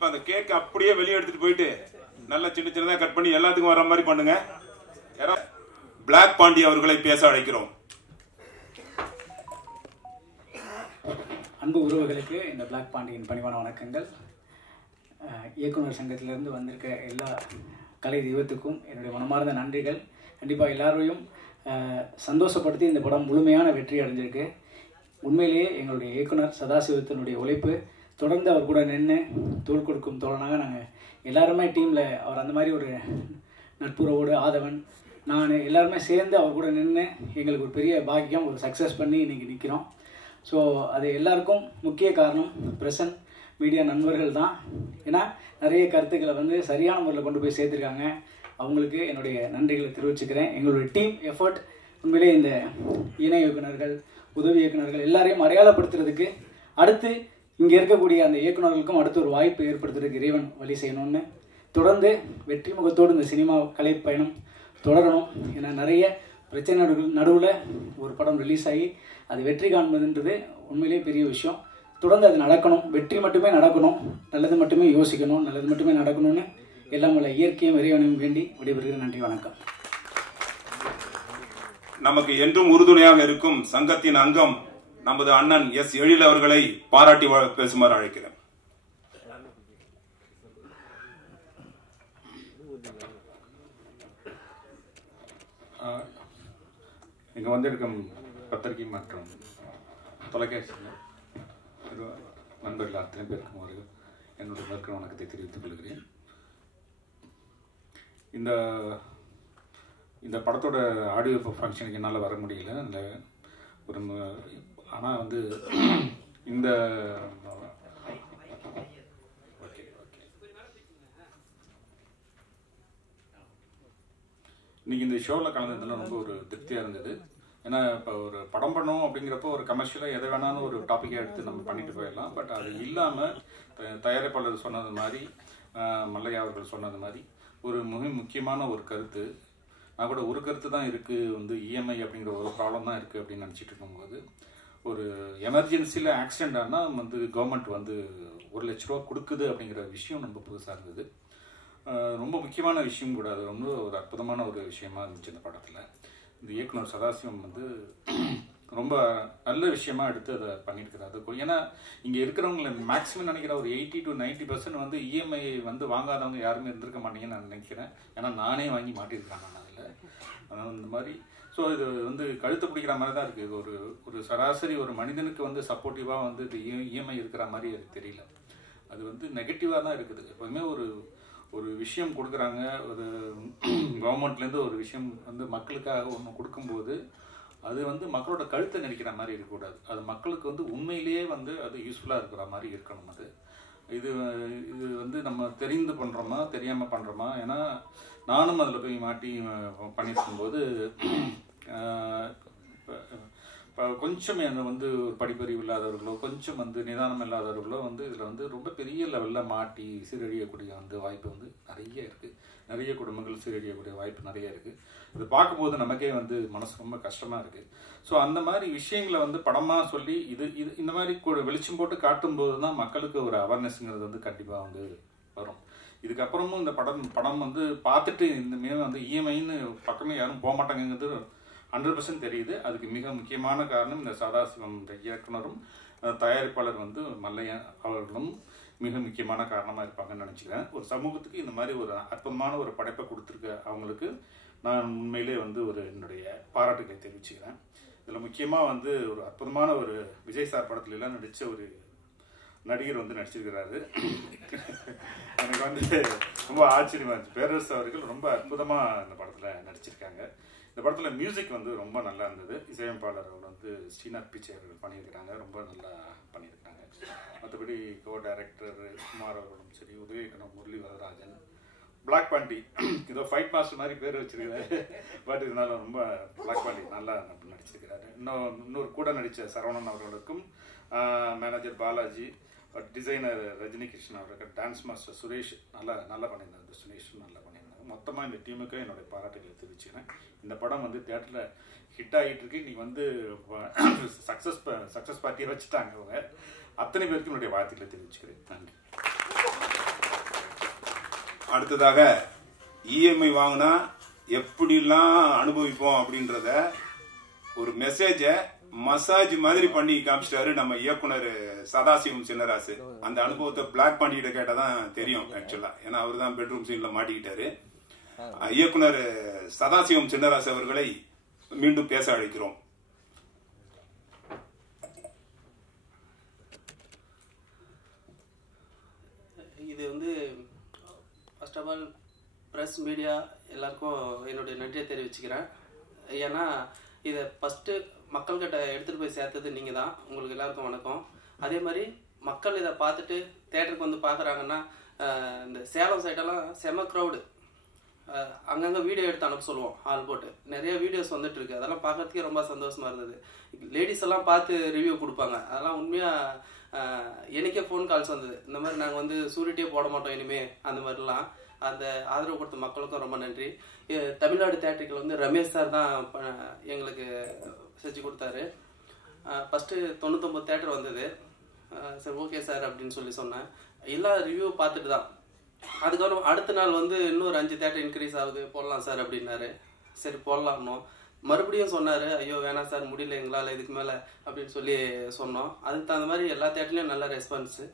இப்போ அந்த கேக் அப்படியே வெளியே எடுத்துட்டு போயிட்டு நல்லா சின்ன சின்னதாக கட் பண்ணி எல்லாத்துக்கும் வர மாதிரி பண்ணுங்க. பிளாக் பாண்டி அவர்களை பேச அழைக்கிறோம். அன்பு உறவுகளுக்கு இந்த பிளாக் பாண்டியின் பணிவான வணக்கங்கள். இயக்குனர் சங்கத்திலிருந்து வந்திருக்க எல்லா கலை தெய்வத்துக்கும் என்னுடைய மனமார்ந்த நன்றிகள். கண்டிப்பாக எல்லாரையும் சந்தோஷப்படுத்தி இந்த படம் முழுமையான வெற்றி அடைஞ்சிருக்கு. உண்மையிலேயே எங்களுடைய இயக்குனர் சதாசிவத்தினுடைய உழைப்பு, தொடர்ந்து அவர் கூட நின்று தோள் கொடுக்கும் தோழனாக நாங்கள் எல்லாருமே டீமில் அவர் அந்த மாதிரி ஒரு நட்புறவோடு ஆதவன் நான் எல்லாருமே சேர்ந்து அவர் கூட நின்று எங்களுக்கு ஒரு பெரிய பாக்கியம், ஒரு சக்ஸஸ் பண்ணி இன்றைக்கி நிற்கிறோம். ஸோ அது எல்லாருக்கும் முக்கிய காரணம் பிரசன்ட் மீடியா நண்பர்கள் தான். ஏன்னா நிறைய கருத்துக்களை சரியான முறையில் கொண்டு போய் சேர்த்துருக்காங்க. அவங்களுக்கு என்னுடைய நன்றிகளை தெரிவிச்சுக்கிறேன். எங்களுடைய டீம் எஃபர்ட் உண்மையிலே இந்த இணை இயக்குநர்கள், உதவி இயக்குநர்கள் எல்லாரையும் அடையாளப்படுத்துறதுக்கு, அடுத்து இங்கே இருக்கக்கூடிய அந்த இயக்குநர்களுக்கும் அடுத்து ஒரு வாய்ப்பு ஏற்படுத்துறதுக்கு இறைவன் வழி செய்யணும்னு, தொடர்ந்து வெற்றி முகத்தோடு இந்த சினிமா கலை பயணம் தொடரணும். ஏன்னா நிறைய பிரச்சனை நடுவில் ஒரு படம் ரிலீஸ் ஆகி அது வெற்றி காண்பதுன்றது உண்மையிலேயே பெரிய விஷயம். தொடர்ந்து அது நடக்கணும், வெற்றி மட்டுமே நடக்கணும், நல்லது மட்டுமே யோசிக்கணும், நல்லது மட்டுமே நடக்கணும்னு எல்லாம் உள்ள இயற்கையும் இறைவனையும் வேண்டி விடைபெறுகிறேன். நன்றி, வணக்கம். நமக்கு என்றும் உறுதுணையாக இருக்கும் சங்கத்தின் அங்கம் நமது அண்ணன் எஸ் எழில் அவர்களை பாராட்டி பேசுமாறு அழைக்கிறேன். இங்கே வந்திருக்கும் பத்திரிகை மற்றும் தொலைக்காட்சி நண்பர்கள் அத்தனை பேருக்கும் ஒரு என்னுடைய வணக்க வணக்கத்தை தெரிவித்துக் கொள்கிறேன். இந்த படத்தோட ஆடியோ ஃபங்க்ஷனுக்கு என்னால் வர முடியல. அந்த ஒரு ஆனால் இந்த இன்றைக்கி இந்த ஷோவில் கலந்ததுலாம் ரொம்ப ஒரு திருப்தியாக இருந்தது. ஏன்னா இப்போ ஒரு படம் பண்ணோம் அப்படிங்கிறப்போ ஒரு கமர்ஷியலாக எதை வேணாலும் ஒரு டாப்பிக்காக எடுத்து நம்ம பண்ணிட்டு போயிடலாம். பட் அது இல்லாமல் தயாரிப்பாளர் சொன்னது மாதிரி, மல்லையா அவர்கள் சொன்னது மாதிரி ஒரு முக்கியமான ஒரு கருத்து, நான் கூட ஒரு கருத்து தான் இருக்குது, இஎம்ஐ அப்படிங்கிற ஒரு ப்ராப்ளம் தான் இருக்குது அப்படின்னு நினச்சிட்டு இருக்கும்போது, ஒரு எமர்ஜென்சியில் ஆக்சிடெண்ட் ஆனால் கவர்மெண்ட் 1 லட்ச ரூபா கொடுக்குது அப்படிங்கிற விஷயம் ரொம்ப புதுசாக இருந்தது. ரொம்ப முக்கியமான விஷயம் கூட. அது ரொம்ப ஒரு அற்புதமான ஒரு விஷயமா இருந்துச்சு இந்த படத்தில். இந்த இயக்குனர் சதாசிவம் ரொம்ப நல்ல விஷயமா எடுத்து அதை பண்ணியிருக்கிறாரு. ஏன்னா இங்கே இருக்கிறவங்களை மேக்ஸிமம் நினைக்கிற ஒரு 80 to 90% இஎம்ஐ வாங்காதவங்க யாருமே இருந்திருக்க மாட்டீங்கன்னு நான் நினைக்கிறேன். ஏன்னா நானே வாங்கி மாட்டியிருக்கேன் நான் அதில். அதனால் இந்த மாதிரி ஸோ இது கழுத்தை பிடிக்கிற மாதிரி தான் இருக்குது. இது ஒரு சராசரி ஒரு மனிதனுக்கு சப்போர்ட்டிவாக இது இஎம்ஐ இருக்கிற மாதிரி அது தெரியல. அது நெகட்டிவாக தான் இருக்குது. எப்போதுமே ஒரு விஷயம் கொடுக்குறாங்க, ஒரு கவர்மெண்ட்லேருந்து ஒரு விஷயம் மக்களுக்காக ஒன்று கொடுக்கும்போது அது மக்களோட கழுத்தை நினைக்கிற மாதிரி இருக்கக்கூடாது. அது மக்களுக்கு உண்மையிலேயே அது யூஸ்ஃபுல்லாக இருக்கிற மாதிரி இருக்கணும். இது நம்ம தெரிந்து பண்ணுறோமா தெரியாமல் பண்ணுறோமா? ஏன்னா நானும் அதில் போய் மாட்டி பண்ணியிருக்கும்போது இப்போ கொஞ்சம் ஒரு படிப்பறிவு இல்லாதவர்களோ கொஞ்சம் நிதானம் இல்லாதவர்களோ இதில் ரொம்ப பெரிய லெவலில் மாட்டி சீரழியக்கூடிய வாய்ப்பு நிறைய இருக்குது. நிறைய குடும்பங்கள் சீரழியக்கூடிய வாய்ப்பு நிறைய இருக்குது. இது பார்க்கும்போது நமக்கே மனசு ரொம்ப கஷ்டமாக இருக்குது. ஸோ அந்த மாதிரி விஷயங்களை படமாக சொல்லி இந்த மாதிரி வெளிச்சம் போட்டு காட்டும்போது தான் மக்களுக்கு ஒரு அவேர்னஸ்ங்கிறது கண்டிப்பாக வரும். இதுக்கப்புறமும் இந்த படம் பார்த்துட்டு இந்த இஎம்ஐன்னு பக்கமே யாரும் போக மாட்டாங்கிறது 100% தெரியுது. அதுக்கு மிக முக்கியமான காரணம் இந்த சதாசிவம் இயக்குனரும் தயாரிப்பாளர் மல்லையா அவர்களும் மிக முக்கியமான காரணமாக இருப்பாங்கன்னு நினச்சிக்கிறேன். ஒரு சமூகத்துக்கு இந்த மாதிரி ஒரு அற்புதமான ஒரு படைப்பை கொடுத்துருக்க அவங்களுக்கு நான் உண்மையிலே என்னுடைய பாராட்டுகளை தெரிவிச்சுக்கிறேன். இதில் முக்கியமாக ஒரு அற்புதமான ஒரு விஜய் சார் படத்துலலாம் நடித்த ஒரு நடிகர் நடிச்சிருக்கிறாரு. எனக்கு ரொம்ப ஆச்சரியமாக இருந்துச்சு. பேரரசு அவர்கள் ரொம்ப அற்புதமாக இந்த படத்தில் நடிச்சிருக்காங்க. இந்த படத்தில் மியூசிக் ரொம்ப நல்லா இருந்தது. இசையமைப்பாளர் அவர் ஸ்ரீநாத் பிச்சை அவர்கள் பண்ணியிருக்கிறாங்க, ரொம்ப நல்லா பண்ணியிருக்காங்க. மற்றபடி கோ டைரக்டர் குமார் அவர்களும் சரி, உதவி இயக்குனர் முரளி வரதராஜன், பிளாக் பாண்டி ஏதோ ஃபைட் மாஸ்டர் மாதிரி பேர் வச்சிருக்கிறாரு. பட் இதனால ரொம்ப பிளாக் பாண்டி நல்லா நடிச்சிருக்கிறாரு. இன்னொரு கூட நடித்த சரவணன் அவர்களுக்கும், மேனேஜர் பாலாஜி, டிசைனர் ரஜினி கிருஷ்ணன் அவர்கள், டான்ஸ் மாஸ்டர் சுரேஷ் நல்லா பண்ணியிருந்தார், சுரேஷும் நல்லா பண்ணியிருந்தாங்க. மொத்தமாக இந்த டீமுக்கு என்னுடைய பாராட்டுகளை தெரிவிச்சுக்கிறேன். இந்த படம் தியேட்டரில் ஹிட் ஆகிட்டு இருக்கு. இன்னைக்கு சக்ஸஸ் பார்ட்டியை வச்சுட்டாங்க அவங்க. அத்தனை பேருக்கும் என்னுடைய வாழ்த்துக்களை தெரிவிச்சுக்கிறேன். நன்றி. அடுத்ததாக இஎம்ஐ வாங்கினா எப்படிலாம் அனுபவிப்போம் அப்படின்றத ஒரு மெசேஜை மசாஜ் மாதிரி பண்ணி காமிச்சிட்டாரு நம்ம இயக்குனர் சதாசிவம் சின்னராசு. அந்த அனுபவத்தை பிளாக் பாண்டிகிட்ட கேட்டதான் தெரியும் ஆக்சுவலா. ஏன்னா அவர் தான் பெட்ரூம் சீன்ல மாட்டிக்கிட்டாரு. இயக்குனர் சதாசிவம் சின்னராசு அவர்களை மீண்டும் பேச அழைக்கிறோம். இது வந்து first of all press media எல்லாருக்கும் என்னுடைய நன்றியை தெரிவிச்சுக்கிறேன். ஏன்னா இதை ஃபஸ்ட்டு மக்கள்கிட்ட எடுத்துகிட்டு போய் சேர்த்தது நீங்கள் தான். உங்களுக்கு எல்லாருக்கும் வணக்கம். அதே மாதிரி மக்கள் இதை பார்த்துட்டு தேட்டருக்கு வந்து பார்க்குறாங்கன்னா, இந்த சேலம் சைடெல்லாம் செம க்ரௌடு. அங்கங்கே வீடியோ எடுத்து அனுப்ப சொல்லுவோம், ஆள் போட்டு. நிறைய வீடியோஸ் வந்துட்டு இருக்கு. அதெல்லாம் பார்க்கறதுக்கே ரொம்ப சந்தோஷமா இருந்தது. லேடிஸ் எல்லாம் பார்த்து ரிவ்யூ கொடுப்பாங்க. அதெல்லாம் உண்மையாக எனக்கே ஃபோன் கால்ஸ் வந்தது. இந்த மாதிரி நாங்கள் வந்து சூரிட்டியே போட மாட்டோம் இனிமே, அந்த மாதிரிலாம். அந்த ஆதரவு கொடுத்த மக்களுக்கும் ரொம்ப நன்றி. தமிழ்நாடு தேட்டருக்கு வந்து ரமேஷ் சார் தான் எங்களுக்கு செஞ்சு கொடுத்தாரு. ஃபஸ்ட்டு 99 தேட்டர் வந்தது. சரி ஓகே சார் அப்படின்னு சொல்லி சொன்னேன். எல்லா ரிவ்யூ பார்த்துட்டு தான். அதுக்கப்புறம் அடுத்த நாள் வந்து இன்னொரு 5 தேட்டர் இன்க்ரீஸ் ஆகுது, போடலாம் சார் அப்படின்னாரு. சரி போடலாம்னோம். மறுபடியும் சொன்னார், ஐயோ வேணாம் சார் முடியல எங்களால் இதுக்கு மேலே அப்படின்னு சொல்லி சொன்னோம். அதுக்கு தகுந்த மாதிரி எல்லா தேட்டர்லையும் நல்ல ரெஸ்பான்ஸு.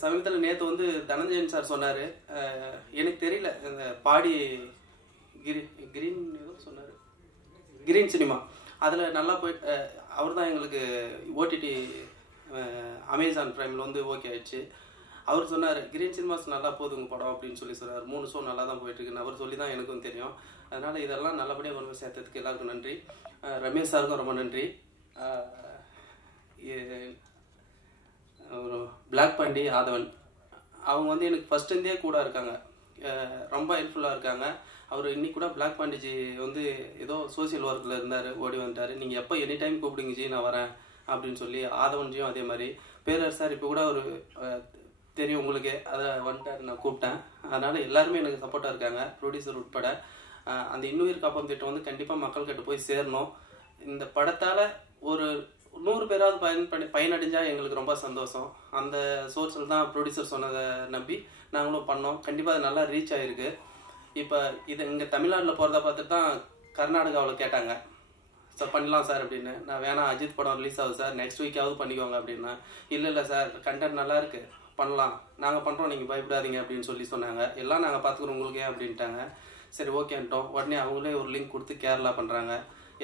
சமீபத்தில் நேற்று வந்து தனஞ்சயன் சார் சொன்னார், எனக்கு தெரியல இந்த பாடி கிரீன் ஏதோ சொன்னார், கிரீன் சினிமா அதில் நல்லா போயிட்டு அவர் தான் எங்களுக்கு ஓடிடி அமேசான் ப்ரைமில் வந்து ஓகே ஆயிடுச்சு. அவர் சொன்னார் கிரீன் சினிமாஸ் நல்லா போகுது உங்கள் படம் அப்படின்னு சொல்லி சொன்னார். 3 ஷோ நல்லா தான் போயிட்டுருக்குன்னு அவர் சொல்லி தான் எனக்கும் தெரியும். அதனால் இதெல்லாம் நல்லபடியாக கொண்டு போய் சேர்த்ததுக்கு எல்லாருக்கும் நன்றி. ரமேஷ் சாருக்கும் ரொம்ப நன்றி. ஒரு பிளாக் பாண்டி ஆதவன் அவங்க வந்து எனக்கு ஃபஸ்ட்டுந்தே கூட இருக்காங்க, ரொம்ப ஹெல்ப்ஃபுல்லாக இருக்காங்க. அவர் இன்னைக்கு கூட பிளாக் பாண்டிஜி வந்து ஏதோ சோசியல் ஒர்க்கில் இருந்தார், ஓடி வந்துட்டார். நீங்கள் எப்போ எனி டைம் கூப்பிடுங்க ஜி நான் வரேன் அப்படின்னு சொல்லி. ஆதவன்ஜியும் அதே மாதிரி. பேரர் சார் இப்போ கூட ஒரு தெரியும் உங்களுக்கு, அதை வந்துட்டார், நான் கூப்பிட்டேன். அதனால் எல்லாருமே எனக்கு சப்போர்ட்டாக இருக்காங்க, ப்ரொடியூசர் உட்பட. அந்த இன்னுயிர் காப்பம் திட்டம் வந்து கண்டிப்பாக மக்கள்கிட்ட போய் சேரணும். இந்த படத்தால் ஒரு 100 பேராவது பயனடைஞ்சால் எங்களுக்கு ரொம்ப சந்தோஷம். அந்த சோர்ஸில் தான் ப்ரொடியூசர் சொன்னதை நம்பி நாங்களும் பண்ணோம். கண்டிப்பாக அது நல்லா ரீச் ஆகிருக்கு. இப்போ இது இங்கே தமிழ்நாட்டில் போகிறத பார்த்துட்டு தான் கர்நாடகாவில் கேட்டாங்க, சார் பண்ணலாம் சார் அப்படின்னு. நான் வேணாம், அஜித் படம் ரிலீஸ் ஆகுது சார், நெக்ஸ்ட் வீக்காவது பண்ணிக்கோங்க அப்படின்னா. இல்லை சார் கண்டென்ட் நல்லா இருக்குது, பண்ணலாம், நாங்கள் பண்ணுறோம், நீங்கள் பயப்படாதீங்க அப்படின்னு சொல்லி சொன்னாங்க. எல்லாம் நாங்கள் பார்த்துக்குறோம் உங்களுக்கே அப்படின்ட்டாங்க. சரி ஓகேன்ட்டோம். உடனே அவங்களே ஒரு லிங்க் கொடுத்து கேரளா பண்ணுறாங்க.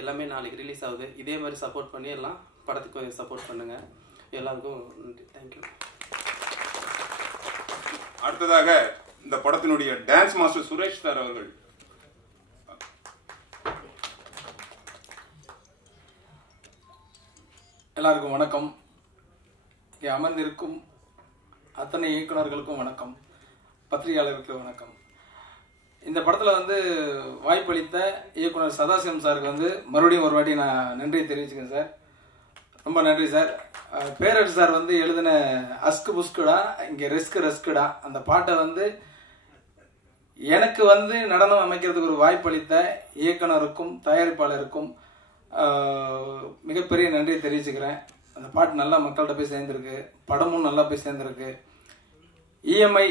எல்லாமே நாளைக்கு ரிலீஸ் ஆகுது. இதே மாதிரி சப்போர்ட் பண்ணி எல்லாம் படத்துக்கு கொஞ்சம் சப்போர்ட் பண்ணுங்கள். எல்லாருக்கும் நன்றி. தேங்க்யூ. அடுத்ததாக இந்த படத்தினுடைய டான்ஸ் மாஸ்டர் சுரேஷ் சார் அவர்கள். எல்லாருக்கும் வணக்கம். இங்கே அமர்ந்திருக்கும் அத்தனை இயக்குநர்களுக்கும் வணக்கம், பத்திரிகையாளர்களுக்கு வணக்கம். இந்த படத்தில் வந்து வாய்ப்பளித்த இயக்குனர் சதாசிவம் சாருக்கு வந்து மறுபடியும் ஒரு வாட்டி நான் நன்றியை தெரிவிச்சுக்கேன் சார். ரொம்ப நன்றி சார். பேரரசு சார் வந்து எழுதின அஸ்கு புஸ்குடா இங்கே ரெஸ்குடா அந்த பாட்டை வந்து எனக்கு வந்து நடனம் அமைக்கிறதுக்கு ஒரு வாய்ப்பளித்த இயக்குனருக்கும் தயாரிப்பாளருக்கும் மிகப்பெரிய நன்றியை தெரிவிச்சுக்கிறேன். அந்த பாட்டு நல்லா மக்கள்கிட்ட போய் சேர்ந்துருக்கு, படமும் நல்லா போய் சேர்ந்துருக்கு. இஎம்ஐ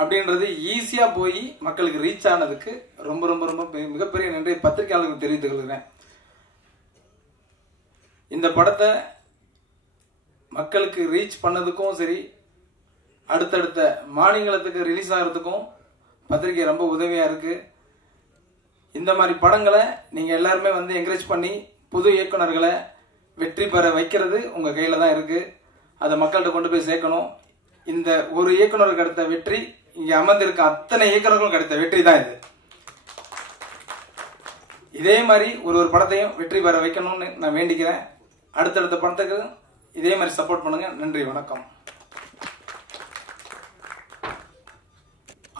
அப்படின்றது ஈஸியாக போய் மக்களுக்கு ரீச் ஆனதுக்கு ரொம்ப ரொம்ப ரொம்ப மிகப்பெரிய நன்றியை பத்திரிகையாளர்களுக்கு தெரிவித்துக் கொள்கிறேன். இந்த படத்தை மக்களுக்கு ரீச் பண்ணதுக்கும் சரி, அடுத்தடுத்த மாநிலத்துக்கு ரிலீஸ் ஆகிறதுக்கும் பத்திரிகை ரொம்ப உதவியாக இருக்குது. இந்த மாதிரி படங்களை நீங்கள் எல்லாருமே வந்து என்கரேஜ் பண்ணி புது இயக்குனர்களை வெற்றி பெற வைக்கிறது உங்கள் கையில் தான் இருக்குது. அதை மக்கள்கிட்ட கொண்டு போய் சேர்க்கணும். இந்த ஒரு இயக்குனருக்கு கிடைத்த வெற்றி இங்கே அமர்ந்திருக்க அத்தனை இயக்குனர்களும் கிடைத்த வெற்றி தான் இது. இதே மாதிரி ஒரு படத்தையும் வெற்றி பெற வைக்கணும்னு நான் வேண்டிக்கிறேன். அடுத்தடுத்த படத்துக்கு இதே மாதிரி சப்போர்ட் பண்ணுங்க. நன்றி, வணக்கம்.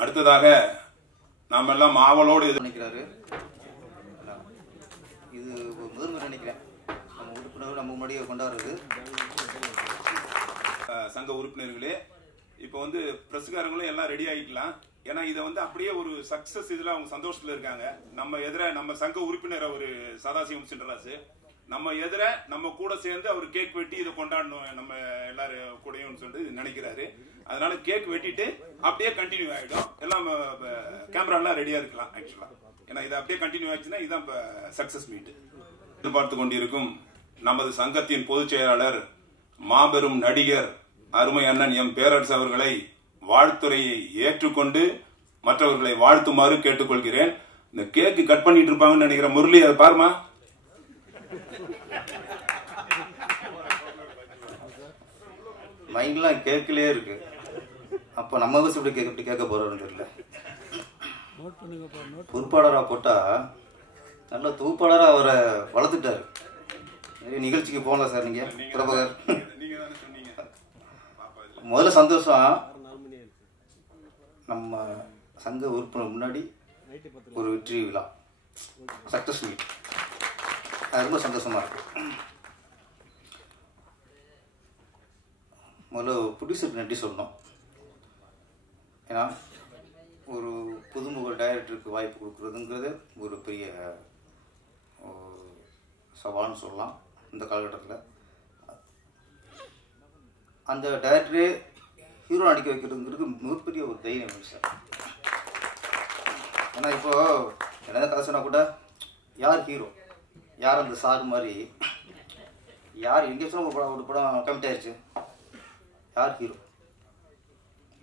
அடுத்ததாக நாம் எல்லாம் ஆவலோடு நினைக்கிறாரு. இது முதல் நினைக்கிறேன் நம்ம உறுப்பினர்கள் நம்ம முன்னாடியே கொண்டாடுறது. சங்க உறுப்பினர்களே, இப்போ வந்து பிரஸ்காரங்களும் எல்லாம் ரெடி ஆகிக்கலாம். ஏன்னா இதை வந்து அப்படியே ஒரு சக்சஸ் இதில் அவங்க சந்தோஷத்தில் இருக்காங்க. நம்ம சங்க உறுப்பினர் அவர் சதாசிவம் சின்னராசு நம்ம எதிர நம்ம கூட சேர்ந்து அவர் கேக் வெட்டி இதை கொண்டாடணும் நம்ம எல்லாரும் கூடயும் சொல்லிட்டு நினைக்கிறாரு. அதனால கேக் வெட்டிட்டு அப்படியே கண்டினியூ ஆகிடும். எல்லாம் கேமராலாம் ரெடியாக இருக்கலாம் ஆக்சுவலாக. ஏன்னா இது அப்படியே கண்டினியூ ஆச்சுன்னா இதுதான் இப்போ சக்ஸஸ் மீட். எதிர்பார்த்து கொண்டிருக்கும் நமது சங்கத்தின் பொதுச் செயலாளர் மாபெரும் நடிகர் அருமை அண்ணன் எம் பேரரசு அவர்களை வாழ்த்துறையை ஏற்றுக்கொண்டு மற்றவர்களை வாழ்த்துமாறு கேட்டுக்கொள்கிறேன். இந்த கேக்கு கட் பண்ணிட்டு இருப்பாங்கன்னு நினைக்கிற முரளி, அதை பாருமா. மைண்ட்லாம் கேட்கலே இருக்கு. அப்போ நம்ம வயசு இப்படி கேட்க போறோம்னு தெரியல. பொறுப்பாளராக போட்டா நல்ல தொகுப்பாளராக அவரை வளர்த்துட்டாரு. நிகழ்ச்சிக்கு போகலாம் சார். நீங்க பிரபகர் முதல்ல சந்தோஷம். நம்ம சங்க உறுப்பினர் முன்னாடி ஒரு வெற்றி விழா, சக்சஸ் மீட், அது ரொம்ப சந்தோஷமா இருக்கு. முதல்ல ப்ரொடியூசருக்கு நன்றி சொல்லணும். ஏன்னா ஒரு புதுமுக டைரக்டருக்கு வாய்ப்பு கொடுக்குறதுங்கிறது ஒரு பெரிய சவால்னு சொல்லலாம் இந்த காலகட்டத்தில். அந்த டைரக்டரே ஹீரோ நடிக்க வைக்கிறதுங்கிறது மிகப்பெரிய ஒரு தைரியம் வேணும் சார். ஏன்னா இப்போ என்ன கதை சொன்னால் கூட யார் ஹீரோ, யார் அந்த சார் மாதிரி, யார் எங்கே சொன்னால் ஒரு படம் கமிட் ஆயிடுச்சு, யார் ஹீரோ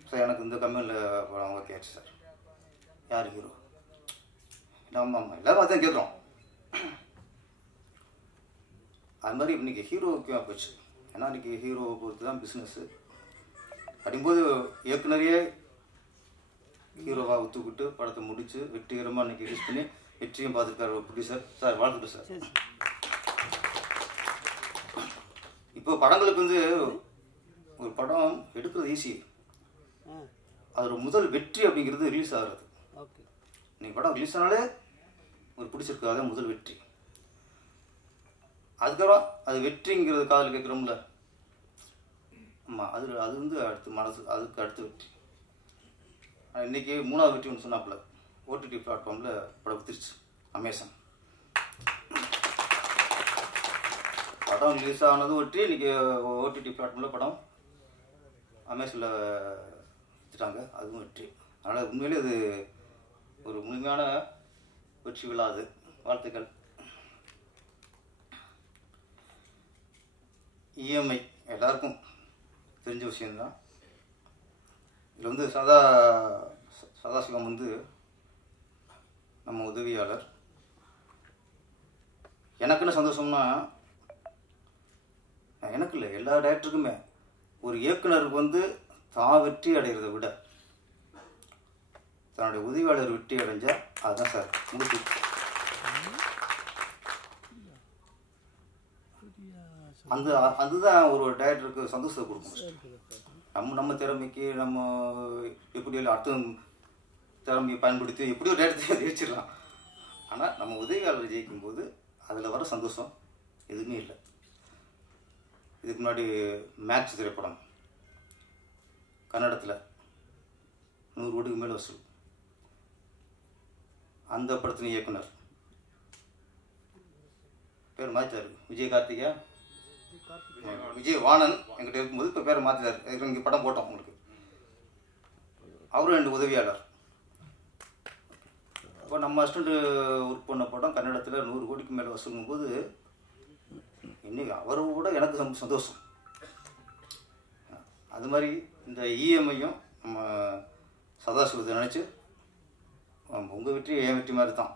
சார்? எனக்கு இந்த கம்பெனியில் படம் ஓகே ஆச்சு சார், யார் ஹீரோ? ஆமாம் ஆமாம், எல்லாரும் அதான் கேட்குறோம். அது மாதிரி இன்றைக்கி ஹீரோ முக்கியமாக போச்சு. ஏன்னா இன்றைக்கி ஹீரோவை பொறுத்து தான் பிஸ்னஸ்ஸு. அப்படிங்கும்போது இயக்குனரையே ஹீரோவாக ஒத்துக்கிட்டு படத்தை முடித்து வெற்றிகரமாக இன்றைக்கி ரிலீஸ் பண்ணி வெற்றியும் பார்த்துருக்காரு ஒரு ப்ரொடியூசர் சார். வாழ்த்துட்டு சார். இப்போ படங்களுக்கு வந்து ஒரு படம் எடுக்கிறது ஈஸி, அதோட முதல் வெற்றி அப்படிங்கிறது ரிலீஸ் ஆகிறது. நீங்கள் படம் ரிலீஸ் ஆனாலே ஒரு பிடிச்சிருக்காத முதல் வெற்றி. அதுக்கப்புறம் அது வெற்றிங்கிறது காதில் கேட்குறோம்ல, ஆமாம், அது வந்து அடுத்து மனசு, அதுக்கு அடுத்து வெற்றி. இன்றைக்கி 3வது வெற்றி ஒன்று சொன்னாப்புல, ஓடிடி பிளாட்ஃபார்மில் படம் வித்துருச்சு அமேசான். படம் ரிலீஸ் ஆனதும் வெற்றி, இன்றைக்கி ஓடிடி பிளாட்ஃபார்மில் படம் அமேசானில் வித்துட்டாங்க, அதுவும் வெற்றி. அதனால் உண்மையிலே அது ஒரு முழுமையான வெற்றி விழாது. வாழ்த்துக்கள். இஎம்ஐ எல்லாருக்கும் தெரிஞ்ச விஷயந்தான். இதில் வந்து சதாசிவம் வந்து நம்ம உதவியாளர். எனக்கு என்ன சந்தோஷம்னா, எனக்கு இல்லை, எல்லா டைரக்டருக்குமே ஒரு இயக்குனருக்கு வந்து தான் வெற்றி அடைகிறத விட தன்னுடைய உதவியாளர் வெற்றி அடைஞ்சா அதுதான் சார் முடிச்சு. அதுதான் ஒரு டைரக்டருக்கு சந்தோஷத்தை கொடுக்கும். நம்ம திறமைக்கு நம்ம எப்படி அடுத்த திறமையை பயன்படுத்தி எப்படியோ டைரக்டரை ஜெயிச்சிடலாம். ஆனால் நம்ம உதவியாளர் ஜெயிக்கும் போது அதில் வர சந்தோஷம் எதுவுமே இல்லை. இதுக்கு முன்னாடி மேக்ஸ் திரைப்படம் கன்னடத்தில் 100 கோடிக்கு மேலே வசூல். அந்த படத்தின் இயக்குனர் பேர் மாற்றிட்டார், விஜயகார்த்திகா விஜய் வாணன் என்கிட்ட இருக்கும்போது இப்போ பேரை மாற்றிட்டார். இங்கே படம் போட்டோம் உங்களுக்கு, அவரும் 2 உதவியாளர். இப்போ நம்ம அசிஸ்டண்ட் ஒர்க் பண்ண படம் கன்னடத்தில் 100 கோடிக்கு மேலே வசூலும் போது இன்னைக்கு அவரை விட எனக்கு சந்தோஷம். அது மாதிரி இந்த இஎம்ஐயும் நம்ம சதாசிவத்தை நினச்சி உங்கள் வெற்றி என் வெற்றி மாதிரி தான்.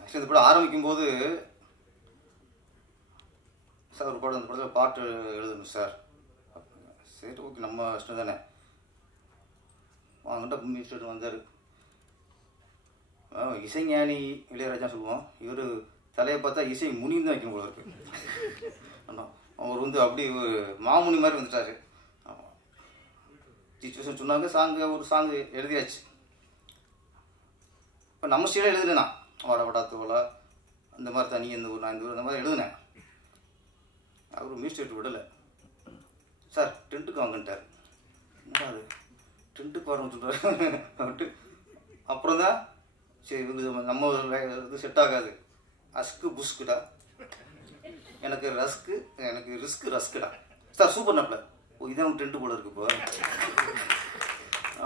ஆக்சுவலி இந்த படம் ஆரம்பிக்கும்போது சார் ஒரு படம், இந்த படத்தில் பாட்டு எழுதணும் சார். சரி ஓகே, நம்ம இஷ்டம் தானே, அவங்ககிட்ட மினிஸ்டர் வந்தார். இசைஞானி இளையராஜா சொல்லுவோம், இவர் தலையை பார்த்தா இசை முனின்னு தான் வைக்கணும் போல இருக்கு. அவர் வந்து அப்படி ஒரு மாமுனி மாதிரி வந்துட்டார். சிச்சுவேஷன் சொன்னாங்க, ஒரு சாங்கு எழுதியாச்சு. இப்போ நம்ம ஸ்டைலாக எழுதுனா வாடா அந்த மாதிரி தனி இந்த ஊர் நான் இந்த ஊர் அந்த மாதிரி எழுதுனேன். அவர் மியூசிக் விடலை. சார் டென்ட்டுக்கு வாங்கிட்டார். அது டென்ட்டுக்கு வரணும்னு சொல்கிறாரு. அப்புறம் தான் சரி நம்ம இது செட் ஆகாது, அஸ்கு புஷ்குடா, எனக்கு ரிஸ்க்கு ரஸ்குடா, சார் சூப்பர் நாப்பில் ஓ இதான் உங்கள் டென்ட்டு போல இருக்கு இப்போ.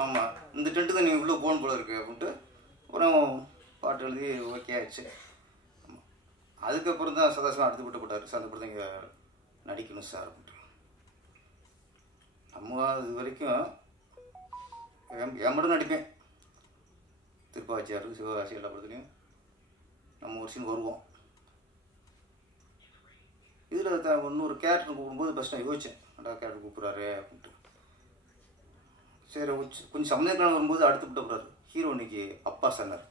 ஆமாம் இந்த டென்ட்டு தான் நீங்கள் உள்ளே போகணும் போல இருக்கு அப்படின்ட்டு அப்புறம் பாட்டு எழுதி ஓகே ஆயிடுச்சு. ஆமாம் அதுக்கப்புறம் தான் சதாசிவம் அடுத்து விட்டு போட்டார் சார், அந்த படத்தை இங்கே நடிக்கணும் சார் அப்படின்ட்டு. நம்ம இது வரைக்கும் என் மட்டும் நடிப்பேன், திருப்பாச்சியார் சிவகாசி எல்லா படத்துலையும் நம்ம ஒரு சீன் வருவோம். இதில் இன்னொரு கேரக்டர் கூப்பிடும்போது ஃபஸ்ட் நான் யோசித்தேன், அடா கேரக்டர் கூப்பிட்றாரு அப்படின்ட்டு. சரி கொஞ்சம் சமயக்காலம் வரும்போது அடுத்து விட்ட போகிறாரு ஹீரோ இன்னைக்கு அப்பா சொன்னார்.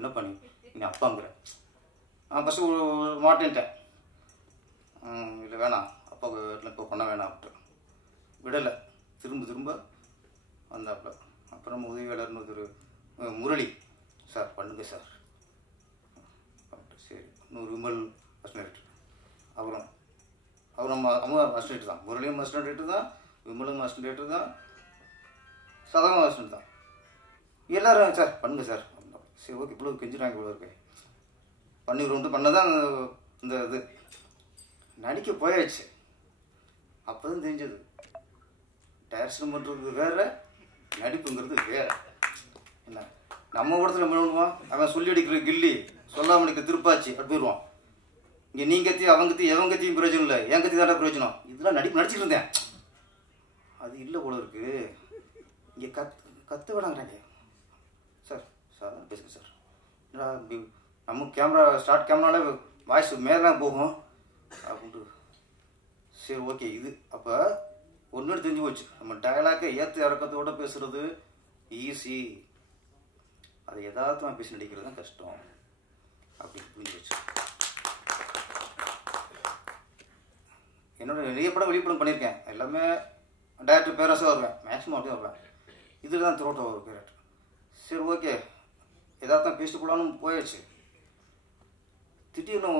என்ன பண்ணி நீ அப்பாங்கிறேன். நான் ஃபஸ்ட்டு மாட்டேன்ட்டேன், இல்லை வேணாம் அப்பா வீட்டில் இப்போ பண்ண வேணாம் அப்படின்ட்டு விடலை. திரும்ப வந்தாப்புல. அப்புறம் உதவியாளர்னு ஒருத்தர் முரளி சார் பண்ணுங்க சார். சரி இன்னொரு விமல் அசிஸ்டன்ட், அப்புறம் அவர் நம்ம அவங்க அசிஸ்டன்ட் தான், முரளியும் அசிஸ்டன்ட் தான், விமலும் அசிஸ்டன்ட் தான், சதாவும் அசிஸ்டன்ட் தான். எல்லோரும் சார் பண்ணுங்க சார். சரி ஓகே இவ்வளோ கெஞ்சிடாங்க இவ்வளோ இருக்கு பண்ணிடுவோம்ட்டு பண்ணதான் இந்த இது நடிக்க போயாச்சு. அப்போ தான் தெரிஞ்சது டைரக்ஷன் பண்ணுறது வேறு, நடிப்புங்கிறது வேறு. என்ன நம்ம இடத்துல என்ன பண்ணுவான், அவன் சொல்லி அடிக்கிற கில்லி சொல்லாமல் அடிக்கிற திருப்பாச்சி அப்படி போயிடுவான். இங்கே நீ கத்தி அவன் கத்தி எவன் கத்தியும் பிரயோஜனம் இல்லை, என் கத்தி தானே பிரயோஜனம். இதெல்லாம் நடிச்சுட்டு இருந்தேன், அது இல்லை போல இருக்கு. இங்கே கற்று வேணாங்கிறாங்க சார். சார் தான் பேசுங்க சார். நம்ம கேமரா ஸ்டார்ட் கேமராலே வாய்ஸ் மேலே போகும் அப்படின்ட்டு. சரி ஓகே இது அப்போ ஒன்று தெரிஞ்சு போச்சு, நம்ம டயலாக்கை ஏற்ற இறக்கத்தோடு பேசுகிறது ஈஸி, அதை எதார்த்தமாக பேசி நடிக்கிறது தான் கஷ்டம் அப்படின்னு புரிஞ்சு வச்சு. என்னோட நிறைய படம் வெளிப்படம் பண்ணியிருக்கேன், எல்லாமே டேரக்டர் பேராசாக வருவேன், மேக்ஸிமம் அப்படியே வருவேன். இதில் தான் த்ரோட்டோ ஒரு கேரக்டர். சரி ஓகே எதார்த்தம் பேசிட்டு போகலான்னு போயாச்சு. திடீர்னு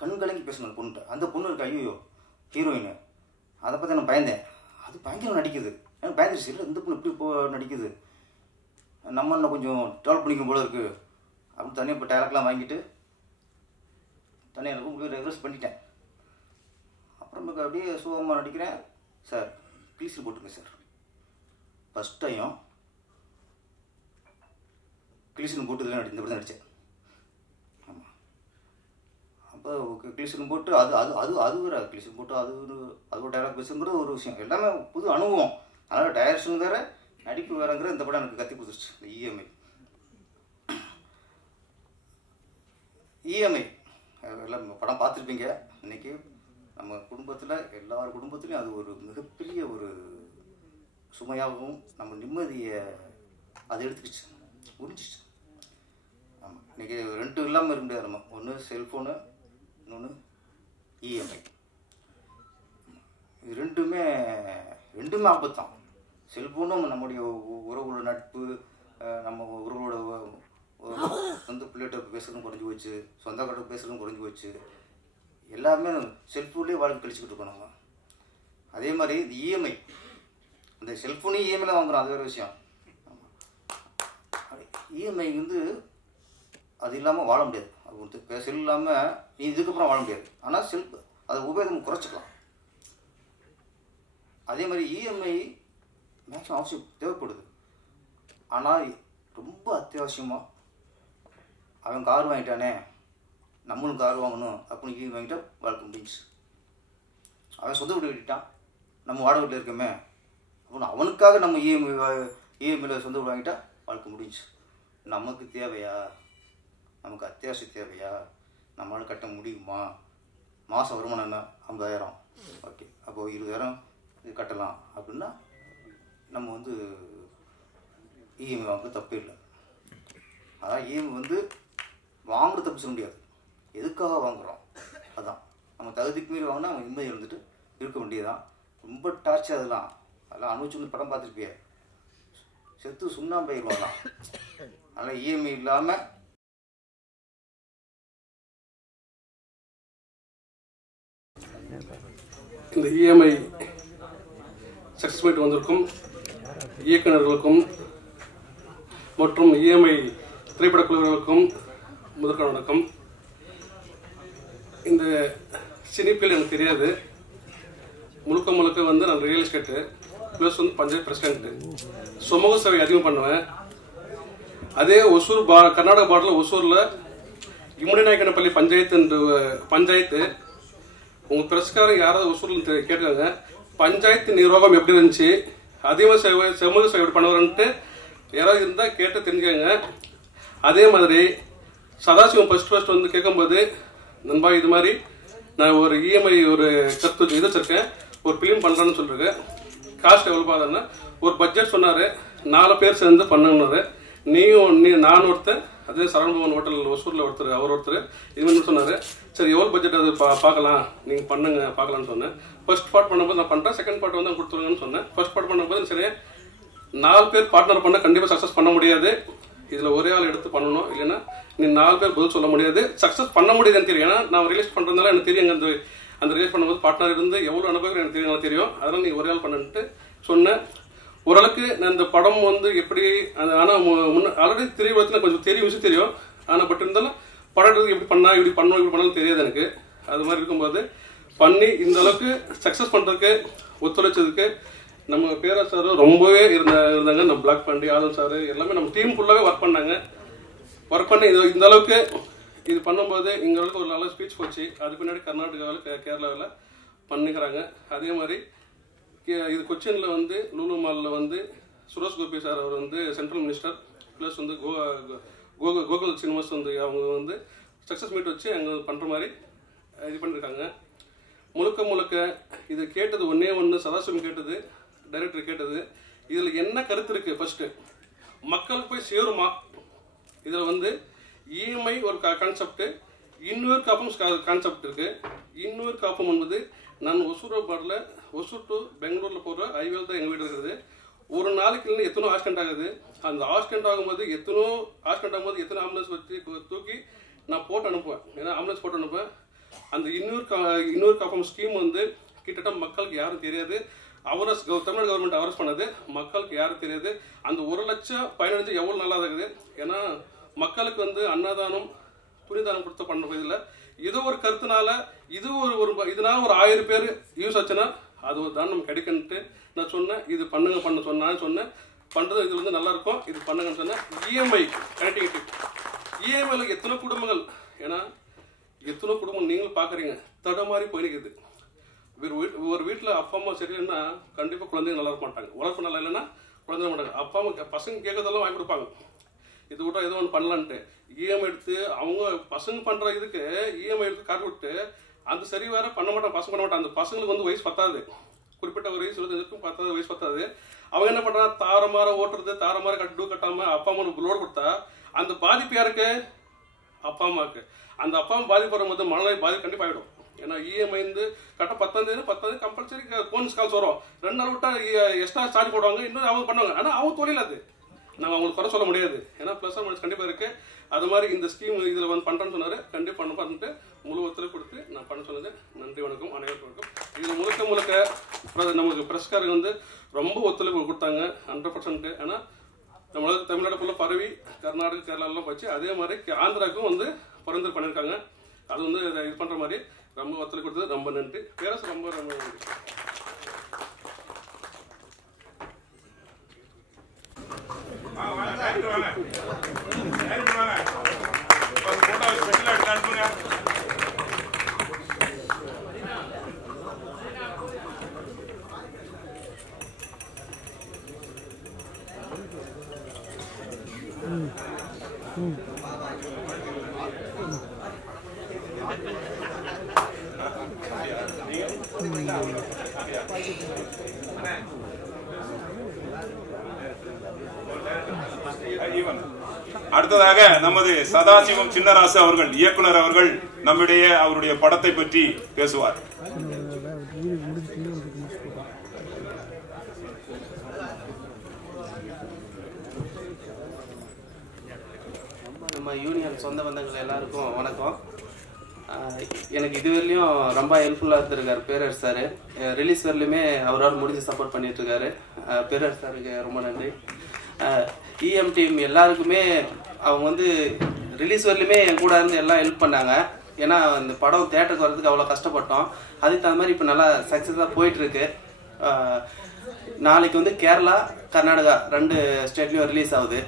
கண் கலங்கி பேசணும் அந்த பொண்ணுகிட்ட. அந்த பொண்ணு இருக்கு ஐயோ ஹீரோயின், அதை பற்றி நான் பயந்தேன். அது பயங்கரம் நடிக்குது, எனக்கு பயந்துருச்சு. இல்லை இந்த பொண்ணு இப்படி நடிக்குது, நம்ம இன்னும் கொஞ்சம் டெவலப் பண்ணிக்கும் போல இருக்குது அப்படின்னு தனியாக இப்போ டைலாக்லாம் வாங்கிட்டு தனியாக ரூம் ரெக்வஸ்ட் பண்ணிட்டேன். அப்புறம் அப்படியே சுகமாக நடிக்கிறேன். சார் ப்ளீஸ் போட்டுருங்க சார். ஃபஸ்ட் டைம் கிளீசன் போட்டு இதெல்லாம் இந்த படம் தான் நடித்தேன். ஆமாம் அப்போ கிளீசன் போட்டு அது அது அது அது வேறு கிளீசன் போட்டு அது டைலாக் பேசுங்கிறது ஒரு விஷயம், எல்லாமே புது அனுபவம். அதனால் டைரக்ஷன் வேறு நடிப்பு வேறுங்கிற இந்த படம் எனக்கு கற்றுக் கொடுத்துருச்சு. இந்த இஎம்ஐ எல்லாம் படம் பார்த்துருப்பீங்க. இன்றைக்கி நம்ம குடும்பத்தில் எல்லார் குடும்பத்துலேயும் அது ஒரு மிகப்பெரிய ஒரு சுமையாகவும் நம்ம நிம்மதியை அதை எடுத்துக்கிச்சு, புரிஞ்சிச்சு. ஆமாம் இன்றைக்கி ரெண்டு இல்லாமல் இருக்க முடியாது. நம்ம ஒன்று செல்ஃபோனு, இன்னொன்று இஎம்ஐ. இது ரெண்டுமே ஆபத்தான். செல்ஃபோனும் நம்முடைய உறவுகளோட நட்பு, நம்ம உறவுகளோட சொந்த பிள்ளைகிட்ட பேசுகிறதும் குறைஞ்சி போச்சு, சொந்தக்கார பேசுகிறதும் குறைஞ்சி போச்சு. எல்லாமே செல்ஃபோன்லேயே வாழ்க்கை கழிச்சுக்கிட்டு இருக்கோம் நம்ம. அதே மாதிரி இந்த இஎம்ஐ, இந்த செல்ஃபோனையும் இஎம்ஐயில் வாங்குகிறோம், அது வேறு விஷயம். இஎம்ஐ வந்து அது இல்லாமல் வாழ முடியாது. அது வந்து செல் இல்லாமல் நீ இதுக்கப்புறம் வாழ முடியாது. ஆனால் அதை உபயோகம் குறைச்சிக்கலாம். அதே மாதிரி இஎம்ஐ மேக்ஸிமம் அவசியம் தேவைப்படுது. ஆனால் ரொம்ப அத்தியாவசியமாக அவன் கார் வாங்கிட்டானே நம்மளும் கார் வாங்கணும் அப்படின்னு இஎம்ஐ வாங்கிட்டா வாழ்க்கை முடிஞ்சு. அவன் சொந்த வீடு கட்டிட்டான், நம்ம வாடகை வீட்டில் இருக்கமே அப்படின்னு அவனுக்காக நம்ம இஎம்ஐயில் சொந்த வீடு வாங்கிட்டா வாழ்க்கை முடிஞ்சு. நமக்கு தேவையா, நமக்கு அத்தியாவசிய தேவையா, நம்மளால் கட்ட முடியுமா? மாதம் வருமானம் என்ன 50,000, ஓகே அப்போது 20,000 இது கட்டலாம் அப்படின்னா நம்ம வந்து இஎம்ஐ வாங்குறது தப்பு இல்லை. அதான் இஎம்ஐ வந்து வாங்குறது தப்பு சொல்ல முடியாது, எதுக்காக வாங்குகிறோம் அதுதான். நம்ம தகுதிக்கு மீறி வாங்கினா நம்ம நிம்மதி இருந்துட்டு இருக்க வேண்டியதுதான். ரொம்ப டார்ச்சர் அதெல்லாம் அனுபவிச்சு வந்து படம் பார்த்துருப்பிய செத்து சுண்ணாம்பயிடுவோம் தான். அதனால் இஎம்ஐ இல்லாமல் இந்த இஎம்ஐ சக்ஸஸ் மீட் வந்திருக்கும் இயக்குநர்களுக்கும் மற்றும் இஎம்ஐ திரைப்படக் குழுவினருக்கும் முதற்கண் வணக்கம். இந்த சினிப்பில் எனக்கு தெரியாது, முழுக்க வந்து நான் ரியல் எஸ்டேட்டு ப்ளஸ் வந்து பஞ்சாயத்து பிரசிடென்ட்டு. சமூக சேவை அதிகம் பண்ணுவேன். அதே ஒசூர் கர்நாடக பார்டரில் ஒசூரில் இமுடிநாயக்கனப்பள்ளி பஞ்சாயத்து உங்கள் பிரஸ்காரம் யாராவது ஒசூரில் கேட்டுக்காங்க. பஞ்சாயத்து நிர்வாகம் எப்படி இருந்துச்சு, அதிகமாக சமூக சேவை எப்படி பண்ணுவாருன்ட்டு யாராவது இருந்தால் கேட்டு தெரிஞ்சுக்கங்க. அதே மாதிரி சதாசிவம் ஃபர்ஸ்ட் வந்து கேட்கும்போது, நண்பா இது மாதிரி நான் ஒரு இஎம்ஐ ஒரு கருத்து இது வச்சிருக்கேன், ஒரு ஃபிலிம் பண்ணுறேன்னு சொல்லிருக்கேன், காஸ்ட் எவ்வளோ பார்த்தாருன்னா ஒரு பட்ஜெட் சொன்னார், 4 பேர் சேர்ந்து பண்ணுனாரு. நான் ஒருத்தர், அதே சரவணபவன் ஹோட்டல் ஒசூரில் ஒருத்தர், அவர் ஒருத்தர் இது மாதிரி சொன்னார். சரி எவ்வளோ பட்ஜெட் அது பார்க்கலாம், நீங்கள் பண்ணுங்க பார்க்கலான்னு சொன்னேன். ஃபர்ஸ்ட் பார்ட் பண்ணும்போது நான் பண்ணுறேன், செகண்ட் பார்ட் வந்து கொடுத்துருங்கன்னு சொன்னேன். ஃபர்ஸ்ட் பார்ட் பண்ணும்போது சரி 4 பேர் பார்ட்னர் பண்ணால் கண்டிப்பாக சக்ஸஸ் பண்ண முடியாது, இதில் ஒரே ஆள் எடுத்து பண்ணணும், இல்லைன்னா நீ 4 பேர் பதில் சொல்ல முடியாது. சக்ஸஸ் பண்ண முடியாதுன்னு தெரியும், ஏன்னா நான் ரிலீஸ் பண்ணுறதுனால எனக்கு தெரியும். அந்த ரிலீஸ் பண்ணும்போது பார்ட்னர் இருந்து எவ்வளோ அனுபவம் எனக்கு தெரியும். அதனால் நீ ஒரே ஆள் பண்ணுன்ட்டு சொன்னேன். ஓரளவுக்கு நான் இந்த படம் வந்து எப்படி, ஆனால் ஆல்ரெடி திரையுலகத்தில் கொஞ்சம் விஷயம் தெரியும். ஆனால் பட் இருந்தாலும் படம் எப்படி இப்படி பண்ணாலும் தெரியாது எனக்கு. அது மாதிரி இருக்கும்போது பண்ணி இந்த அளவுக்கு சக்ஸஸ் பண்ணுறதுக்கு ஒத்துழைச்சதுக்கு நம்ம பேரா சார் ரொம்பவே இருந்தாங்க. நம்ம பிளாக் பாண்டி, ஆதம் சார் எல்லாமே நம்ம டீம் ஃபுல்லாகவே ஒர்க் பண்ணி இந்த அளவுக்கு இது பண்ணும்போது இங்கே அளவுக்கு ஒரு நல்ல ஸ்பீச் போச்சு. அது பின்னாடி கர்நாடகாவில் கேரளாவில் பண்ணிக்கிறாங்க. அதே மாதிரி இது கொச்சினில் வந்து லூலு மாலில் வந்து சுரேஷ் கோபி சார் அவர் வந்து சென்ட்ரல் மினிஸ்டர், ப்ளஸ் வந்து கோகுல் சினிமாஸ் வந்து அவங்க வந்து சக்ஸஸ் மீட் வச்சு அங்கே பண்ணுற மாதிரி இது பண்ணியிருக்காங்க. முழுக்க இது கேட்டது ஒன்று சதாசிவம் கேட்டது, டைரக்டர் கேட்டது, இதில் என்ன கருத்து இருக்குது, ஃபர்ஸ்ட்டு மக்களுக்கு போய் சேருமா, இதில் வந்து இஎம்ஐ ஒரு கான்செப்ட், இன்னொரு காப்பும் கான்செப்ட் இருக்குது. இன்னொரு காப்பும் என்பது நான் ஒசூர் டு பெங்களூரில் போகிற ஹைவேல தான் எங்கள் வீடு இருக்குது. ஒரு நாளைக்கு இல்லை எத்தனோ ஆக்சிடென்ட் ஆகுது. அந்த ஆக்சிடென்ட் ஆகும்போது எத்தனோ ஆம்புலன்ஸ் வச்சு தூக்கி நான் போட்டு அனுப்புவேன், ஏன்னா ஆம்புலன்ஸ் போட்டு அனுப்புவேன். அந்த இன்னொரு காப்பம் ஸ்கீம் வந்து கிட்டத்தட்ட மக்களுக்கு யாரும் தெரியாது. தமிழ்நாடு கவர்மெண்ட் அவரஸ் பண்ணது மக்களுக்கு யாரும் தெரியாது. அந்த 1 லட்சம் பயனடைஞ்சு எவ்வளோ நல்லா இருக்குது. ஏன்னா மக்களுக்கு வந்து அன்னதானம் துணிதானம் கொடுத்த பண்ண இதில் ஏதோ ஒரு கருத்துனால இது இதனால ஒரு 1000 பேர் யூஸ் ஆச்சுன்னா அது ஒரு தான் நமக்கு கிடைக்குன்ட்டு நான் சொன்னேன். இது பண்ண சொன்னேன் பண்ணுறது இது வந்து நல்லா இருக்கும், இது பண்ணுங்கன்னு சொன்னேன். இஎம்ஐ கனெக்டிவிட்டி, இஎம்ஐல எத்தனை குடும்பங்கள், ஏன்னா எத்தனை குடும்பம் நீங்களும் பார்க்குறீங்க தடமாறி போயிருக்குது. ஒரு வீட்டில் அப்பா அம்மா சரியில்லைன்னா கண்டிப்பாக குழந்தைங்க நல்லா இருக்க மாட்டாங்க, உழைப்பு நல்லா இல்லைன்னா குழந்தைங்க மாட்டாங்க. அப்பா அம்மா பசங்க கேட்கறதெல்லாம் வாங்கி கொடுப்பாங்க, இது கூட ஏதோ ஒன்று பண்ணலான்ட்டு. இஎம்ஐ எடுத்து அவங்க பசங்க பண்ணுற இதுக்கு இஎம்ஐ எடுத்து காட்டு விட்டு அந்த சரி வேற பண்ண மாட்டாங்க, பசங்க பண்ண மாட்டாங்க. அந்த பசங்களுக்கு வந்து வயசு பத்தாது, குறிப்பிட்ட ஒரு வயசு 25 வயசு பத்தாது. அவங்க என்ன பண்ணுறாங்க, தாரமாற ஓட்டுறது, தாரமாற கட்டாமல் அப்பா அம்மா லோடு கொடுத்தா அந்த பாதிப்பு யாருக்கு, அப்பா அம்மாவுக்கு. அந்த அப்பா அம்மா பாதிப்பு வரும்போது மனநிலை பாதிப்பு கண்டிப்பாக ஆகிடும். ஏன்னா இஎம்ஐ வந்து கரெக்டாக 10 கம்பல்சரி போனஸ் கால்ஸ் வரும். 2 நாள் விட்டா எக்ஸ்ட்ரா சார்ஜ் போடுவாங்க, இன்னும் அவங்க பண்ணுவாங்க. ஆனால் அவங்க தொழில் அது, நாங்கள் அவங்களுக்கு குறை சொல்ல முடியாது. ஏன்னா ப்ளஸ் ஆர் மைனஸ் கண்டிப்பாக இருக்குது. அது மாதிரி இந்த ஸ்கீம் இதில் வந்து பண்ணுறேன்னு சொன்னார், கண்டிப்பாக பண்ணிட்டு முழு ஒத்துழைப்பு கொடுத்து நான் பண்ண சொன்னது. நன்றி, வணக்கம் அனைவருக்கும். இதில் முழுக்க நமக்கு பிரஸ்காரங்க வந்து ரொம்ப ஒத்துழைப்பு கொடுத்தாங்க 100%. ஏன்னா நம்மளுக்கு தமிழ்நாடு ஃபுல்லாக பரவி கர்நாடகா கேரளாலாம் போச்சு. அதே மாதிரி ஆந்திராவுக்கும் வந்து பரிந்துரை பண்ணியிருக்காங்க. அது வந்து இது பண்ணுற மாதிரி ரொம்ப ஒத்துழைப்பு கொடுத்தது ரொம்ப நன்றி. பேரரசு ரொம்ப நன்றி. அடுத்ததாக நமது சதாசிவம் சின்னராசு அவர்கள், இயக்குனர் அவர்கள் நம்முடைய அவருடைய படத்தை பற்றி பேசுவார். நம்ம யூனியன் சொந்த பந்தங்கள் எல்லாருக்கும் வணக்கம். எனக்கு இதுவரையிலையும் ரொம்ப ஹெல்ப்ஃபுல்லாக இருந்திருக்காரு பேரரசு சார். ரிலீஸ் வரலையுமே அவரால் முடிஞ்சு சப்போர்ட் பண்ணிட்டு இருக்காரு. பேரரசு சாருக்கு ரொம்ப நன்றி. இஎம் டீம் எல்லாருக்குமே அவங்க வந்து ரிலீஸ் வரலையுமே என் கூட இருந்து எல்லாம் ஹெல்ப் பண்ணாங்க. ஏன்னா இந்த படம் தேட்டருக்கு வர்றதுக்கு அவ்வளோ கஷ்டப்பட்டோம். அதுக்கு தகுந்த மாதிரி இப்போ நல்லா சக்ஸஸாக போயிட்டுருக்கு. நாளைக்கு வந்து கேரளா, கர்நாடகா 2 ஸ்டேட்லேயும் ரிலீஸ் ஆகுது.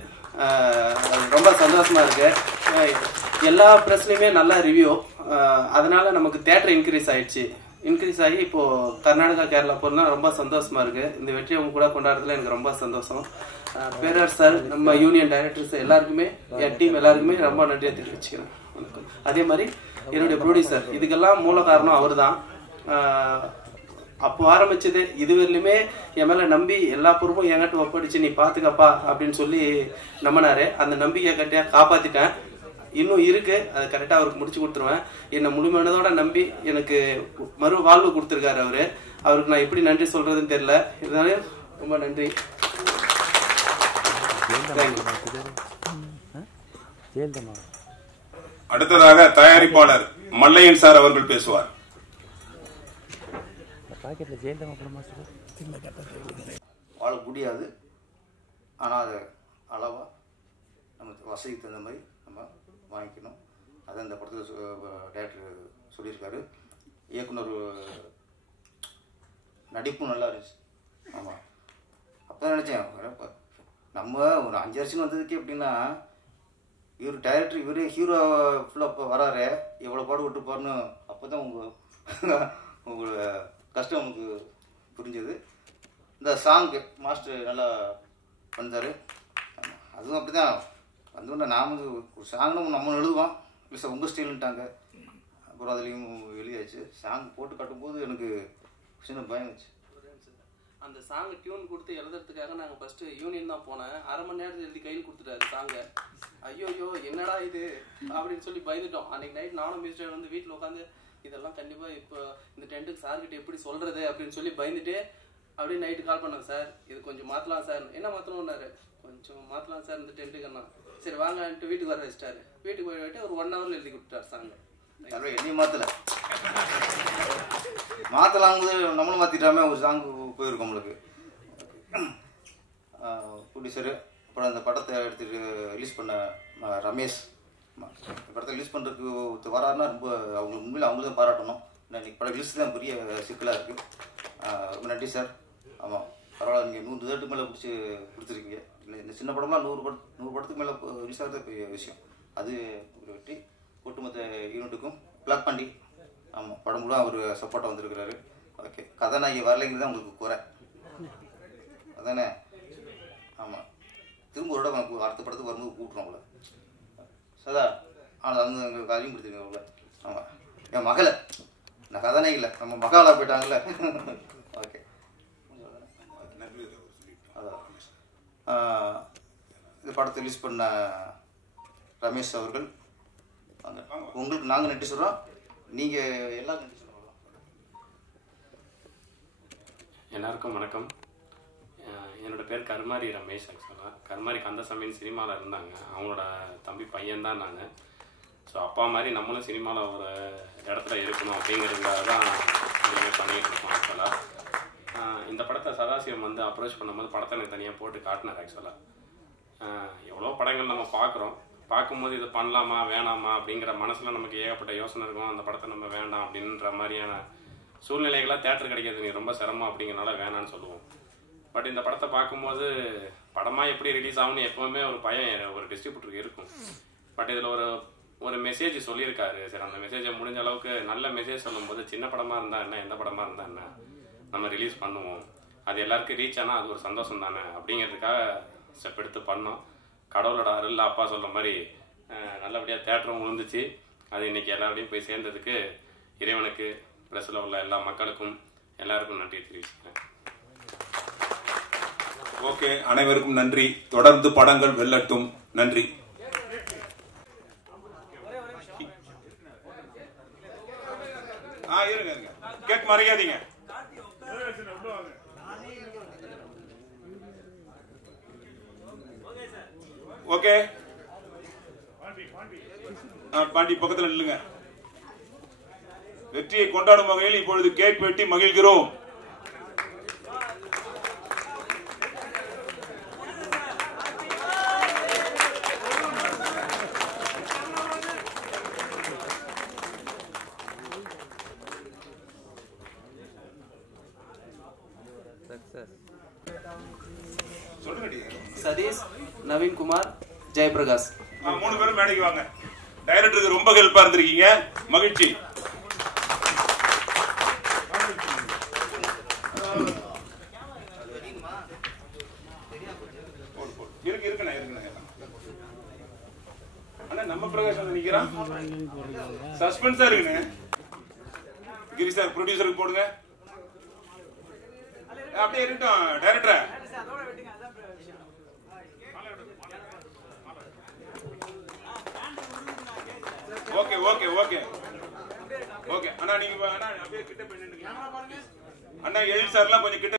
ரொம்ப சந்தோஷமாக இருக்குது. எல்லா ப்ரெஸ்லையுமே நல்ல ரிவ்யூ. அதனால் நமக்கு தேட்டர் இன்க்ரீஸ் ஆகி இப்போது கர்நாடகா, கேரளா போகிறதுனா ரொம்ப சந்தோஷமாக இருக்குது. இந்த வெற்றியை அவங்க கூட கொண்டாடுறதுல எனக்கு ரொம்ப சந்தோஷம். பேரர் சார், நம்ம யூனியன் டைரக்டர்ஸ் எல்லாருக்குமே, என் டீம் எல்லாருக்குமே ரொம்ப நன்றியை தெரிவிச்சுக்கிறேன். அதே மாதிரி என்னுடைய ப்ரொடியூசர், இதுக்கெல்லாம் மூல காரணம் அவர் தான். அப்போ ஆரம்பிச்சது இதுவரையிலுமே என் மேலே நம்பி எல்லா பொறுப்பும் என்கிட்ட ஒப்படைச்சு நீ பார்த்துக்கப்பா அப்படின்னு சொல்லி நம்பினாரு. அந்த நம்பிக்கையை கட்டியாக காப்பாற்றிட்டேன். இன்னும் இருக்கு, அதை கரெக்டாக அவருக்கு முடிச்சு கொடுத்துருவேன். என்னை முழுமையானதோட நம்பி எனக்கு மறு வாழ்வு கொடுத்துருக்காரு அவருக்கு நான் எப்படி நன்றி சொல்றதுன்னு தெரியல. இருந்தாலும் ரொம்ப நன்றி. அடுத்ததாக தயாரிப்பாளர் மல்லையன் சார் அவர்கள் பேசுவார். வாழ முடியாது, ஆனால் அதை அளவாக நம்ம வசதிக்கு தகுந்த மாதிரி நம்ம வாங்கிக்கணும். அதை இந்த படத்தில் டேரக்டர் சொல்லியிருக்காரு. இயக்குனர் நடிப்பும் நல்லா இருந்துச்சு. ஆமாம், அப்போ தான் நினச்சேன் நம்ம ஒரு 5 வருஷம் வந்ததுக்கு எப்படின்னா இவர் டைரக்டர் இவரே ஹீரோ ஃபுல்லாக வராரு, எவ்வளோ பாடுபட்டுப்பாருன்னு அப்போ தான் உங்களோட கஷ்டம் நமக்கு புரிஞ்சது. இந்த சாங்கு மாஸ்டர் நல்லா வந்தார். அதுவும் அப்படி தான் வந்தோன்னா நாம் வந்து ஒரு சாங்னு நம்ம எழுதுவோம், இல்லை சார் உங்கள் ஸ்டைலுன்ட்டாங்க. அப்புறம் அதுலேயும் எழுதியாச்சு. சாங் போட்டு கட்டும்போது எனக்கு சின்ன பயம் இருந்துச்சு. அந்த சாங் டியூன் கொடுத்து எழுதுறதுக்காக நாங்கள் ஃபஸ்ட்டு யூனியன் தான் போனேன். அரை மணி நேரத்தில் எழுதி கையில் கொடுத்துட்டாரு சாங்கை. ஐயோ என்னடா இது அப்படின்னு சொல்லி பயந்துட்டோம். அன்றைக்கி நைட் நானும் மிஸ்டர் வந்து வீட்டில் உட்காந்து இதெல்லாம் கண்டிப்பாக இப்போ இந்த டென்ட்டுக்கு சார்கிட்ட எப்படி சொல்கிறது அப்படின்னு சொல்லி பயந்துட்டு அப்படியே நைட்டு கால் பண்ணேன். சார் இது கொஞ்சம் மாற்றலாம் சார். என்ன மாற்றணும்னாரு. கொஞ்சம் மாற்றலாம் சார் இந்த டென்ட்டுக்குன்னா. சரி வாங்கன்ட்டு வீட்டுக்கு வர வச்சிட்டாரு. வீட்டுக்கு போயிட்டு ஒரு 1 ஹவரில் எழுதி கொடுத்துட்டார் சாங்க. என்னையும் மாற்றலாங்குது நம்மளும் மாற்றிட்டாமே ஒரு சாங்கு போயிருக்கோம் நம்மளுக்கு. ப்ரொடியூசரு அப்புறம் அந்த படத்தை எடுத்துட்டு ரிலீஸ் பண்ண ரமேஷ், படத்தை ரிலீஸ் பண்ணுறதுக்கு வராருன்னா ரொம்ப அவங்களுக்கு உண்மையில் அவங்களும் தான் பாராட்டணும். இன்னைக்கு படம் ரிலீஸ் தான் பெரிய சிக்கலாக இருக்குது. ரொம்ப நன்றி சார். ஆமாம், பரவாயில்ல, நீங்கள் 100 தேட்டருக்கு மேலே பிடிச்சி கொடுத்துருக்கீங்க. இந்த சின்ன படம்லாம் 100 படத்துக்கு மேலே ரிலீஸ் ஆகிறது பெரிய விஷயம். அது ஒரு வெற்றி. ஒட்டுமொத்த யூனிட்டுக்கும் பிளாக் பண்ணி ஆமாம் படம் கூட அவர் சப்போர்ட்டாக வந்திருக்கிறாரு. ஓகே, கதாநாயகி வரலைங்கிறது தான் உங்களுக்கு குறை அதானே? ஆமாம், திரும்ப ஒரு இடம் அடுத்த படத்துக்கு வரும்போது கூப்பிட்றோம் உங்களை சதா. ஆனால் வந்து எங்களுக்கு அறிமுகப்படுத்திருக்கேன் உங்களை. ஆமாம், என் மகளை நான் கதாநாயகி இல்லை, நம்ம மகாலாக போயிட்டாங்கல்ல. ஓகே, அதான் இந்த படத்தை ரிலீஸ் பண்ண ரமேஷ் அவர்கள் உங்களுக்கு நாங்கள் நன்றி சொல்கிறோம். நீங்கள் எல்லாரும் நன்றி சொல்கிறோம். எல்லாருக்கும் வணக்கம். என்னோட பேர் கருமாரி ரமேஷ். ஆக்சுவலாக கருமாரி கந்தசாமின்னு சினிமாவில் இருந்தாங்க. அவங்களோட தம்பி பையன்தான் நான். ஸோ அப்பா மாதிரி நம்மளும் சினிமாவில் ஒரு இடத்துல இருக்கணும் அப்படிங்கிறதுக்காக தான் எல்லாமே பண்ணிகிட்டு இருக்கோம். ஆக்சுவலாக இந்த படத்தை சதாசிவம் வந்து அப்ரோச் பண்ணும்போது படத்தை எனக்கு தனியாக போட்டு காட்டினார். ஆக்சுவலாக எவ்வளோ படங்கள் நம்ம பார்க்கும்போது இது பண்ணலாமா வேணாமா அப்படிங்கிற மனசில் நமக்கு ஏகப்பட்ட யோசனை இருக்கும். அந்த படத்தை நம்ம வேண்டாம் அப்படின்ற மாதிரியான சூழ்நிலைகளாக தேட்டர் கிடைக்கிறது நீ ரொம்ப சிரமம் அப்படிங்கிறனால வேணான்னு சொல்லுவோம். பட் இந்த படத்தை பார்க்கும்போது படமாக எப்படி ரிலீஸ் ஆகும்னு எப்போவுமே ஒரு பயம் ஒரு டிஸ்ட்ரிபியூட்டருக்கு இருக்கும். பட் இதில் ஒரு மெசேஜ் சொல்லியிருக்காரு. சரி, அந்த மெசேஜை முடிஞ்ச அளவுக்கு நல்ல மெசேஜ் சொல்லும்போது சின்ன படமாக இருந்தால் என்ன, எந்த படமாக இருந்தால் என்ன, நம்ம ரிலீஸ் பண்ணுவோம். அது எல்லாருக்கும் ரீச் ஆனால் அது ஒரு சந்தோஷம் தானே அப்படிங்கிறதுக்காக ஸ்டெப் எடுத்து பண்ணோம். கடவுளோட அருள் அப்பா சொல்கிற மாதிரி நல்லபடியாக தேட்டரும் விழுந்துச்சு. அது இன்றைக்கி எல்லாருடையும் போய் சேர்ந்ததுக்கு இறைவனுக்கு, ப்ரெஸ்ஸில் உள்ள எல்லா மக்களுக்கும் எல்லாருக்கும் நன்றி தெரிவிச்சுக்கிறேன். ஓகே, அனைவருக்கும் நன்றி. தொடர்ந்து படங்கள் வெல்லட்டும். நன்றி. இருங்க கேட்க மறையாதீங்க. ஓகே, பாண்டி பக்கத்தில் நில்லுங்க. வெற்றியை கொண்டாடும் வகையில் இப்பொழுது கேக் வெட்டி மகிழ்கிறோம். சதீஷ், நவீன்குமார், ஜெயபிரகாஷ். 3 பேரும் மேடைக்கு வாங்க. டைரக்டருக்கு ரொம்ப ஹெல்ப்பா இருந்திருக்கீங்க, மகிழ்ச்சி. இருக்குண்ணா அண்ணா, நம்ம பிரகாஷ் வந்து நிக்கிறான். சஸ்பென்ஸா இருக்குண்ணே. கிரி சார் ப்ரொடியூசருக்கு போடுங்க. அப்படியே இருக்கட்டும் director. Okay okay okay okay அண்ணா, நீங்க அண்ணா அப்படியே கிட்ட போய் நின்னுங்க. அண்ணா எழில் சார்லாம் கொஞ்சம் கிட்ட